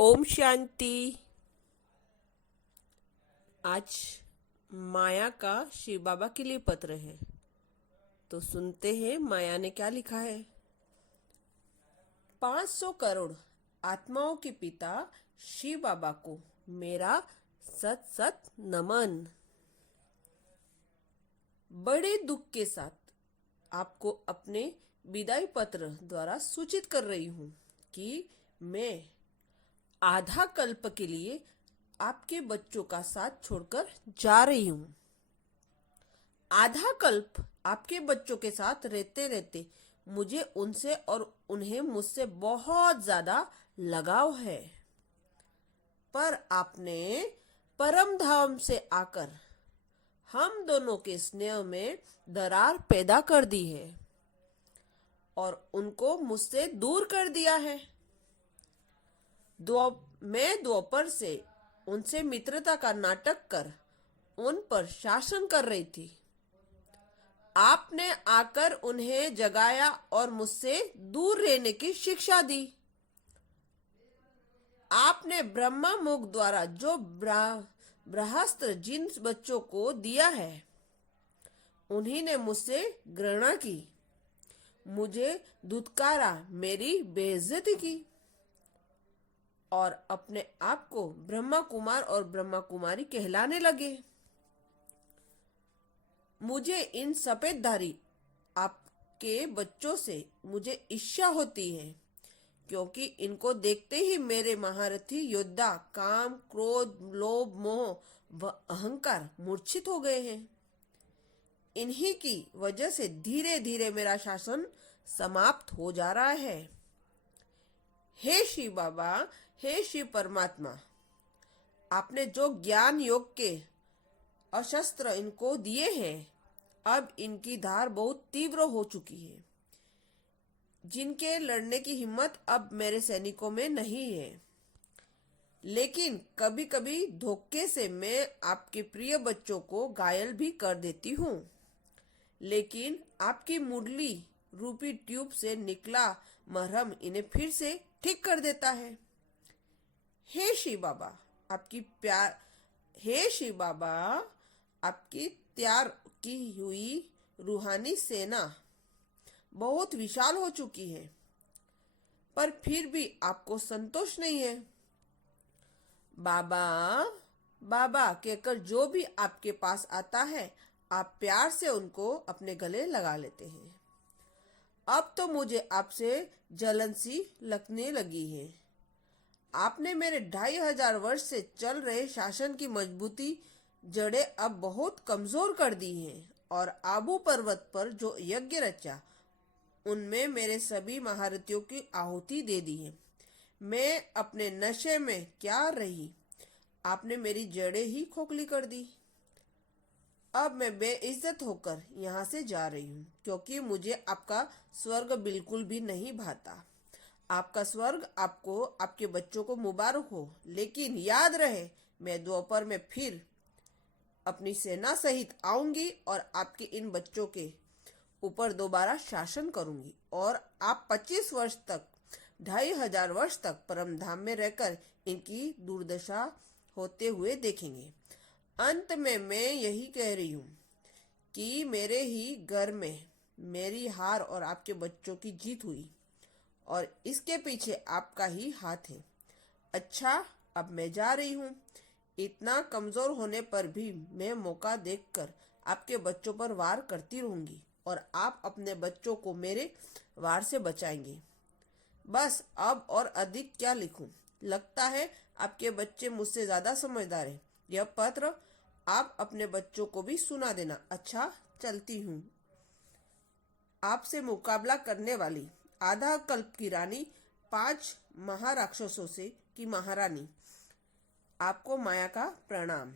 ओम शांति। आज माया का शिव बाबा के लिए पत्र है, तो सुनते हैं माया ने क्या लिखा है। 500 करोड़ आत्माओं के पिता शिव बाबा को मेरा सत सत नमन। बड़े दुख के साथ आपको अपने विदाई पत्र द्वारा सूचित कर रही हूँ कि मैं आधा कल्प के लिए आपके बच्चों का साथ छोड़कर जा रही हूँ। आधा कल्प आपके बच्चों के साथ रहते रहते मुझे उनसे और उन्हें मुझसे बहुत ज्यादा लगाव है, पर आपने परम धाम से आकर हम दोनों के स्नेह में दरार पैदा कर दी है और उनको मुझसे दूर कर दिया है। मैं दोपहर से उनसे मित्रता का नाटक कर उन पर शासन कर रही थी। आपने आकर उन्हें जगाया और मुझसे दूर रहने की शिक्षा दी। आपने ब्रह्मा मुख द्वारा जो ब्रह्मास्त्र जिन बच्चों को दिया है, उन्हीं ने मुझसे घृणा की, मुझे धुतकारा, मेरी बेइज्जती की और अपने आप को ब्रह्मा कुमार और ब्रह्मा कुमारी कहलाने लगे। मुझे इन सफेदधारी आपके बच्चों से मुझे ईर्ष्या होती है, क्योंकि इनको देखते ही मेरे महारथी योद्धा काम, क्रोध, लोभ, मोह व अहंकार मूर्छित हो गए हैं। इन्हीं की वजह से धीरे धीरे मेरा शासन समाप्त हो जा रहा है। हे शिव बाबा, हे शिव परमात्मा, आपने जो ज्ञान योग के अशस्त्र इनको दिए हैं, अब इनकी धार बहुत तीव्र हो चुकी है, जिनके लड़ने की हिम्मत अब मेरे सैनिकों में नहीं है। लेकिन कभी कभी धोखे से मैं आपके प्रिय बच्चों को घायल भी कर देती हूँ, लेकिन आपकी मुरली रूपी ट्यूब से निकला मरहम इन्हें फिर से ठीक कर देता है। हे शिव बाबा, आपकी तैयार की हुई रूहानी सेना बहुत विशाल हो चुकी है, पर फिर भी आपको संतोष नहीं है। बाबा बाबा कहकर जो भी आपके पास आता है, आप प्यार से उनको अपने गले लगा लेते हैं। अब तो मुझे आपसे जलन सी लगने लगी है। आपने मेरे 2500 वर्ष से चल रहे शासन की मजबूती जड़ें अब बहुत कमजोर कर दी हैं और आबू पर्वत पर जो यज्ञ रचा, उनमें मेरे सभी महारथियों की आहुति दे दी है। मैं अपने नशे में क्या रही, आपने मेरी जड़ें ही खोखली कर दी। अब मैं बेइज्जत होकर यहाँ से जा रही हूँ, क्योंकि मुझे आपका स्वर्ग बिल्कुल भी नहीं भाता। आपका स्वर्ग आपको, आपके बच्चों को मुबारक हो, लेकिन याद रहे, मैं दोपहर में फिर अपनी सेना सहित आऊंगी और आपके इन बच्चों के ऊपर दोबारा शासन करूंगी और आप 25 वर्ष तक, 2500 वर्ष तक परम धाम में रहकर इनकी दुर्दशा होते हुए देखेंगे। अंत में मैं यही कह रही हूँ कि मेरे ही घर में मेरी हार और आपके बच्चों की जीत हुई और इसके पीछे आपका ही हाथ है। अच्छा, अब मैं जा रही हूँ। इतना कमजोर होने पर भी मैं मौका देखकर आपके बच्चों पर वार करती रहूंगी और आप अपने बच्चों को मेरे वार से बचाएंगे। बस अब और अधिक क्या लिखूं? लगता है आपके बच्चे मुझसे ज्यादा समझदार हैं। यह पत्र आप अपने बच्चों को भी सुना देना। अच्छा, चलती हूँ। आपसे मुकाबला करने वाली आधा कल्प की रानी, 5 महाराक्षसों से की महारानी, आपको माया का प्रणाम।